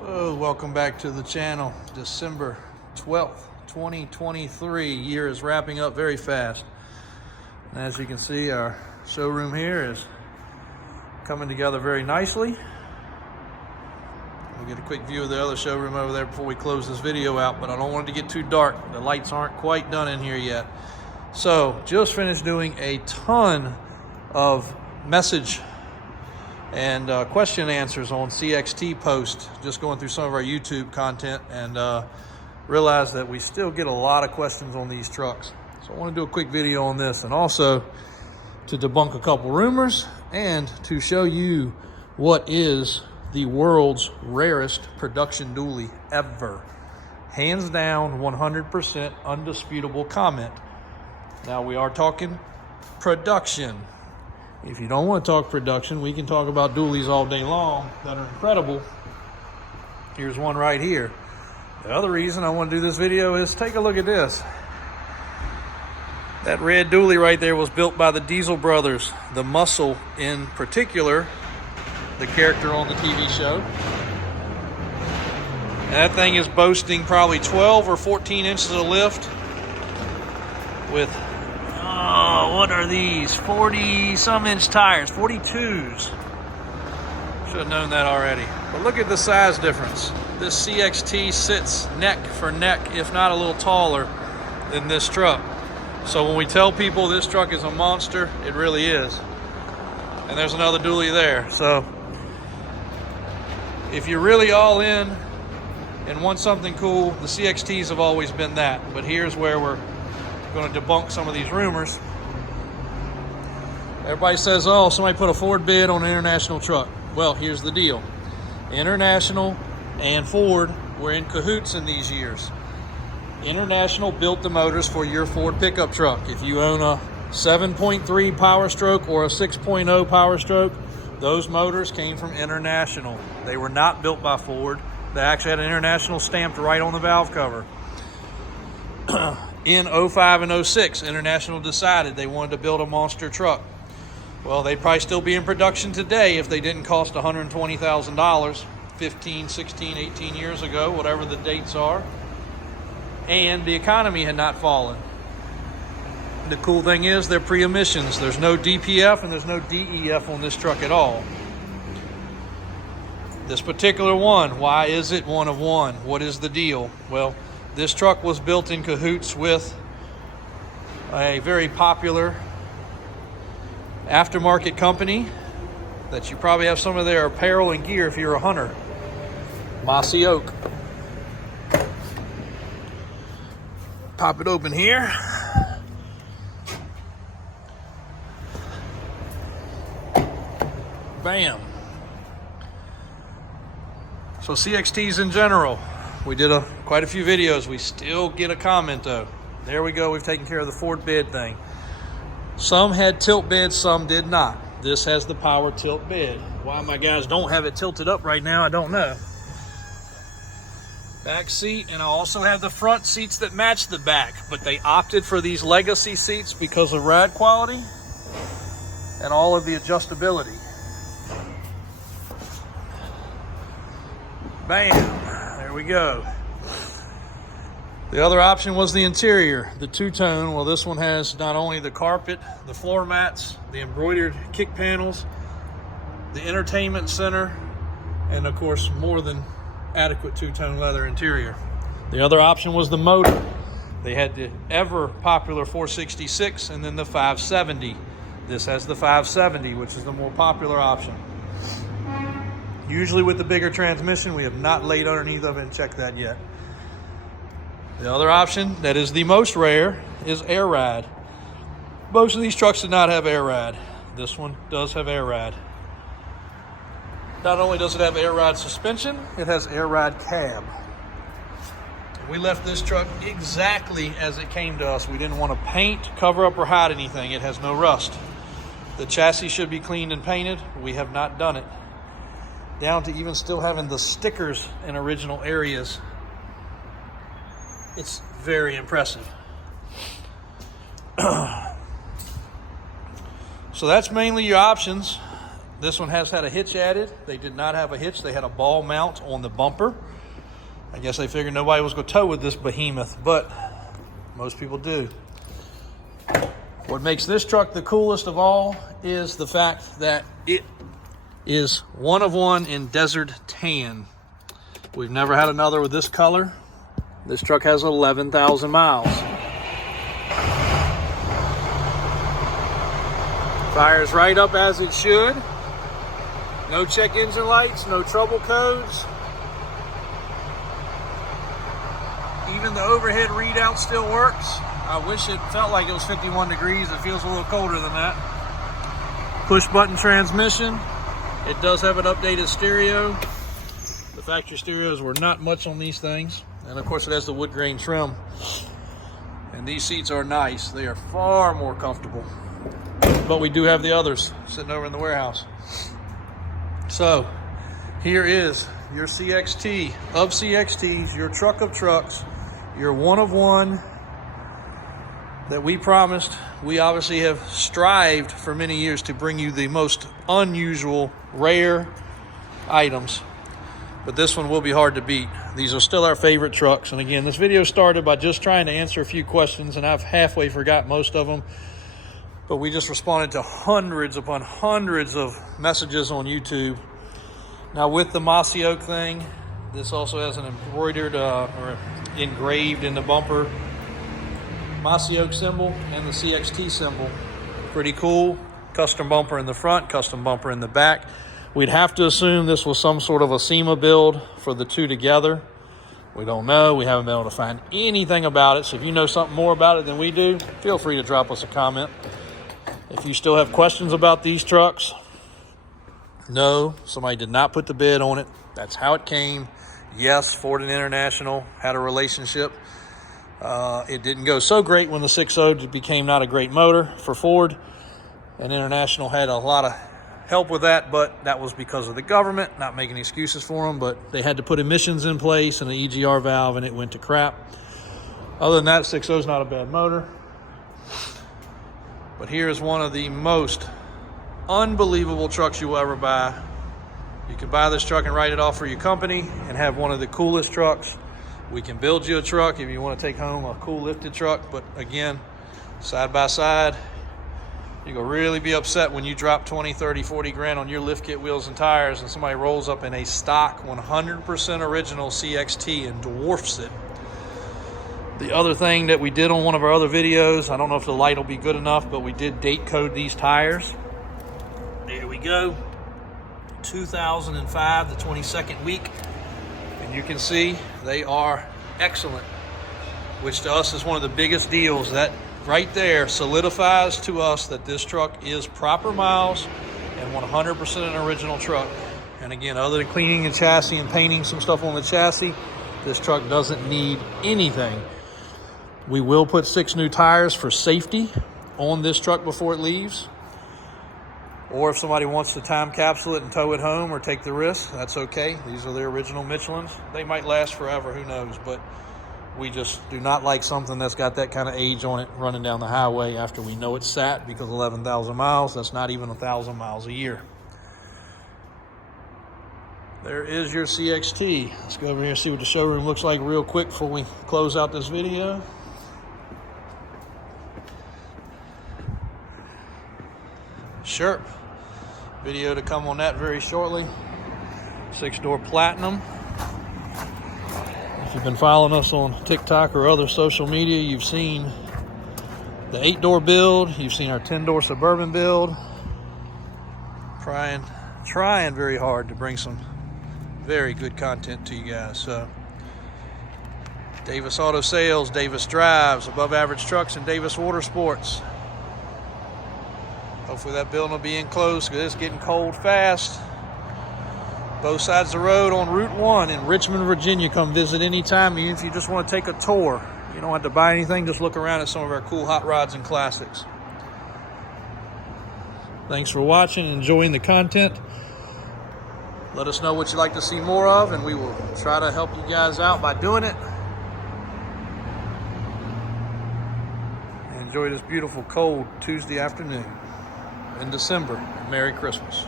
So welcome back to the channel. December 12th, 2023. Year is wrapping up very fast. And as you can see, our showroom here is coming together very nicely. We'll get a quick view of the other showroom over there before we close this video out, but I don't want it to get too dark. The lights aren't quite done in here yet. So just finished doing a ton of message and question and answers on CXT posts, just going through some of our YouTube content, and realized that we still get a lot of questions on these trucks. So I want to do a quick video on this, and also to debunk a couple rumors and to show you what is the world's rarest production dually ever. Hands down, 100% undisputable comment. Now we are talking production. If you don't want to talk production, we can talk about dualies all day long that are incredible. Here's one right here. The other reason I want to do this video is take a look at this. That red dually right there was built by the Diesel brothers. The Muscle in particular, the character on the TV show. And that thing is boasting probably 12 or 14 inches of lift with, what are these? 40-some inch tires, 42s. Should have known that already. But look at the size difference. This CXT sits neck for neck, if not a little taller than this truck. So when we tell people this truck is a monster, it really is. And there's another dually there. So if you're really all in and want something cool, the CXTs have always been that. But here's where we're going to debunk some of these rumors. Everybody says, oh, somebody put a Ford bid on an International truck. Well, here's the deal. International and Ford were in cahoots in these years. International built the motors for your Ford pickup truck. If you own a 7.3 Power Stroke or a 6.0 Power Stroke, those motors came from International. They were not built by Ford. They actually had an International stamped right on the valve cover. In 05 and 06, International decided they wanted to build a monster truck. Well, they'd probably still be in production today if they didn't cost $120,000 15, 16, 18 years ago, whatever the dates are. And the economy had not fallen. The cool thing is they're pre-emissions. There's no DPF and there's no DEF on this truck at all. This particular one, why is it one of one? What is the deal? Well, this truck was built in cahoots with a very popular aftermarket company that you probably have some of their apparel and gear if you're a hunter. Mossy Oak. Pop it open here. Bam. So CXTs in general, we did quite a few videos. We still get a comment though. There we go, we've taken care of the Ford bed thing. Some had tilt beds, some did not. This has the power tilt bed. Why my guys don't have it tilted up right now, I don't know. Back seat, and I also have the front seats that match the back, but they opted for these legacy seats because of ride quality and all of the adjustability. Bam, there we go. The other option was the interior, the two-tone. Well, this one has not only the carpet, the floor mats, the embroidered kick panels, the entertainment center, and of course, more than adequate two-tone leather interior. The other option was the motor. They had the ever popular 466 and then the 570. This has the 570, which is the more popular option. Usually with the bigger transmission, we have not laid underneath of it and checked that yet. The other option, that is the most rare, is air ride. Most of these trucks do not have air ride. This one does have air ride. Not only does it have air ride suspension, it has air ride cab. We left this truck exactly as it came to us. We didn't want to paint, cover up, or hide anything. It has no rust. The chassis should be cleaned and painted. We have not done it. Down to even still having the stickers in original areas. It's very impressive. So that's mainly your options. This one has had a hitch added. They did not have a hitch. They had a ball mount on the bumper. I guess they figured nobody was going to tow with this behemoth, but most people do. What makes this truck the coolest of all is the fact that it is one of one in desert tan. We've never had another with this color. This truck has 11,000 miles. Fires right up as it should. No check engine lights, no trouble codes. Even the overhead readout still works. I wish it felt like it was 51 degrees. It feels a little colder than that. Push button transmission. It does have an updated stereo. The factory stereos were not much on these things. And of course it has the wood grain trim. And these seats are nice. They are far more comfortable. But we do have the others sitting over in the warehouse. So here is your CXT of CXTs, your truck of trucks, your one of one that we promised. We obviously have strived for many years to bring you the most unusual, rare items, but this one will be hard to beat. These are still our favorite trucks. And again, this video started by just trying to answer a few questions, and I've halfway forgot most of them, but we just responded to hundreds upon hundreds of messages on YouTube. Now with the mossy oak thing, this also has an embroidered or engraved in the bumper mossy oak symbol and the CXT symbol. Pretty cool. Custom bumper in the front, custom bumper in the back. We'd have to assume this was some sort of a SEMA build for the two together. We don't know. We haven't been able to find anything about it. So if you know something more about it than we do, feel free to drop us a comment. If you still have questions about these trucks, no, somebody did not put the bid on it. That's how it came. Yes, Ford and International had a relationship. It didn't go so great when the 6.0 became not a great motor for Ford, and International had a lot of help with that, but that was because of the government. Not making excuses for them, but they had to put emissions in place and an EGR valve, and it went to crap. Other than that, 6.0 is not a bad motor. But here is one of the most unbelievable trucks you will ever buy. You can buy this truck and write it off for your company and have one of the coolest trucks. We can build you a truck if you want to take home a cool lifted truck, but again, side by side, you're gonna really be upset when you drop 20, 30, 40 grand on your lift kit, wheels, and tires, and somebody rolls up in a stock 100% original CXT and dwarfs it. The other thing that we did on one of our other videos, I don't know if the light will be good enough, but we did date code these tires. There we go. 2005, the 22nd week. And you can see they are excellent, which to us is one of the biggest deals. That right there solidifies to us that this truck is proper miles and 100% an original truck. And again, other than cleaning the chassis and painting some stuff on the chassis, this truck doesn't need anything. We will put 6 new tires for safety on this truck before it leaves. Or if somebody wants to time capsule it and tow it home or take the risk, that's okay. These are the original Michelins. They might last forever, who knows, but we just do not like something that's got that kind of age on it running down the highway after we know it's sat, because 11,000 miles, that's not even 1,000 miles a year. There is your CXT. Let's go over here and see what the showroom looks like real quick before we close out this video. Sure. Video to come on that very shortly. 6-door platinum. If you've been following us on TikTok or other social media, you've seen the 8-door build. You've seen our 10-door Suburban build. Trying very hard to bring some very good content to you guys. So Davis Auto Sales, Davis Drives, Above Average Trucks, and Davis Water Sports. Hopefully that building will be in close because it's getting cold fast. Both sides of the road on Route 1 in Richmond, Virginia. Come visit anytime, even if you just want to take a tour. You don't have to buy anything, just look around at some of our cool hot rods and classics. Thanks for watching and enjoying the content. Let us know what you'd like to see more of, and we will try to help you guys out by doing it. Enjoy this beautiful cold Tuesday afternoon in December. Merry Christmas.